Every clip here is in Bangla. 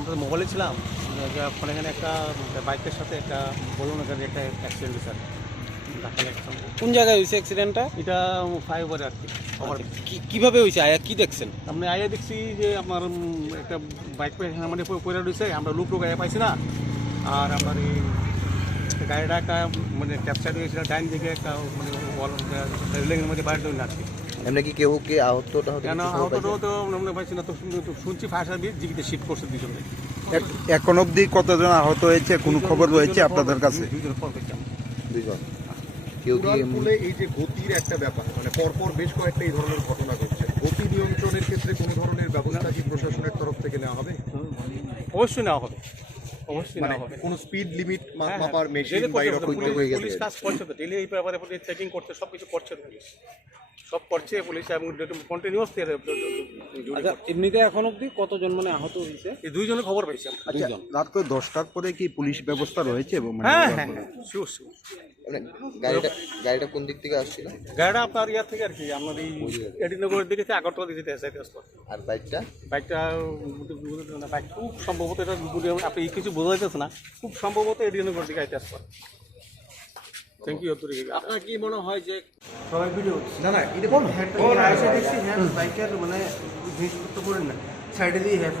আমরা মোবাইলে ছিলাম যে ওখানে এখানে একটা বাইকের সাথে একটা বলুন এখানে একটা অ্যাক্সিডেন্ট হয়েছে আর কোন জায়গায় হয়েছে অ্যাক্সিডেন্টটা? এটা ফ্লাইওভারে আর কি। আমার কিভাবে হয়েছে আয়া কি দেখছেন? আপনি আইয়া দেখছি যে আমার একটা বাইক মানে পয়লা রয়েছে, আমরা লোক আয়া পাইছি না। আর আমার এই গাড়িটা একটা মানে ক্যাপচার হয়েছিল ডাইন দিকে একটা মানে রেলিংয়ের মধ্যে বাইরে ধরে নাচছে। এমনি কি কেউ কে আহত কেন আহতটাও তো আমরা পাইছি না, তো শুনছি ফায়ার সার্ভিস জীবিত শিফট করছে দুজনে। এখন অবধি কতজন আহত হয়েছে কোনো খবর রয়েছে আপনাদের কাছে? দুজনে খবর পেয়েছি। দুইজন। কেউ কি পুলে এই যে গতির একটা ব্যাপার, মানে পরপর বেশ কয়েকটা এই ধরনের ঘটনা ঘটছে, গতি নিয়ন্ত্রণের ক্ষেত্রে কোনো ধরনের ব্যবস্থা কি প্রশাসনের তরফ থেকে নেওয়া হবে? অবশ্যই নেওয়া হবে, অবশ্যই মানে নেওয়া হবে। কোনো স্পিড লিমিট মাপার মেশিন বা এরকম পুলিশ কাজ করছে তো, ডেলি এই ব্যাপারে চেকিং করছে, সব কিছু করছে পুলিশ, সব করছে পুলিশ এবং কন্টিনিউয়াস। আচ্ছা, এমনিতে এখন অবধি কতজন মানে আহত হয়েছে? এই দুইজনের খবর পাইছি আমরা। আচ্ছা, রাত 10টার পরে কি পুলিশ ব্যবস্থা রয়েছে? হ্যাঁ হ্যাঁ শিওর শিওর। মানে গাড়িটা কোন দিক থেকে আসছিল? গাড়িটা আপনার ইয়া থেকে আর কি, আপনার এই এডিনগরের দিকে থেকে আগরতলা দিকে আসতো। আর বাইকটা বাইকটা বাইক খুব সম্ভবত, এটা আপনি কিছু বোঝা যাইতেছে না, খুব সম্ভবত এডিনগরের দিকে আইতে আসতো। Thank you. আপনার কি মনে হয় যে সবাই ভিডিও না না এটা দেখছি হ্যাঁ বাইকের মানে জিনিসপত্র করেন না সাইডে দিয়ে হ্যাঁ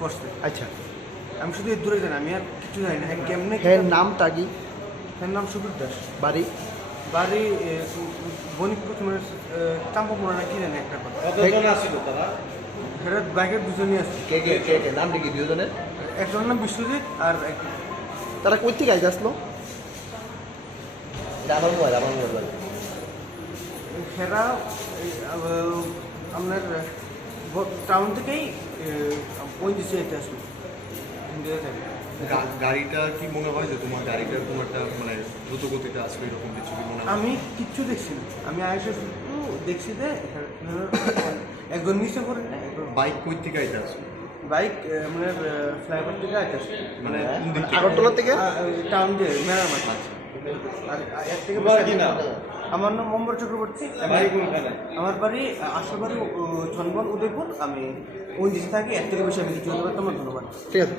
করছে। আচ্ছা, আমি শুধু এর দূরে জানি, আমি আর কিছু জানি না। কেমনে হ্যাঁ, নামটা কি? এর নাম সুবীর দাস, বাড়ি? বাড়ি বণিকপুর মানে চাম্পাপুরা না কি জানি একটা কথা। কতজন আসছিল তারা? সেটা বাইকের দুজনই আছে। কে কে কে কে নাম কি দুজনের? একজনের নাম বিশ্বজিৎ আর তারা কই থেকে আইতে আসলো? এটা আমার মোবাইল। সেটা আপনার টাউন থেকেই ওই দিচ্ছে এটা আসলো ইন্ডিয়া থেকে। গাড়িটা কি মনে হয় যে তোমার গাড়িটার কোনো একটা মানে দ্রুত গতিতে আসবে এরকম কিছু কি মনে হয়? আমি কিচ্ছু দেখছি না, আমি আয়সা শুধু দেখছি যে একজন নিচে করে না, বাইক কই থেকে আইতে আসবে? বাইক মানে ফ্লাইওভার থেকে আইতেছে, মানে কোন দিক থেকে? আগরতলা থেকে? টাউন দিয়ে মেরামার আছে। আর এর থেকে আমার নাম অম্বর চক্রবর্তী। আমার বাড়ি আশাবাড়ি ছনবন উদয়পুর। আমি ওই দিকে থাকি, এর থেকে বেশি আমি কিছু বলতে পারতাম না। ধন্যবাদ। ঠিক আছে।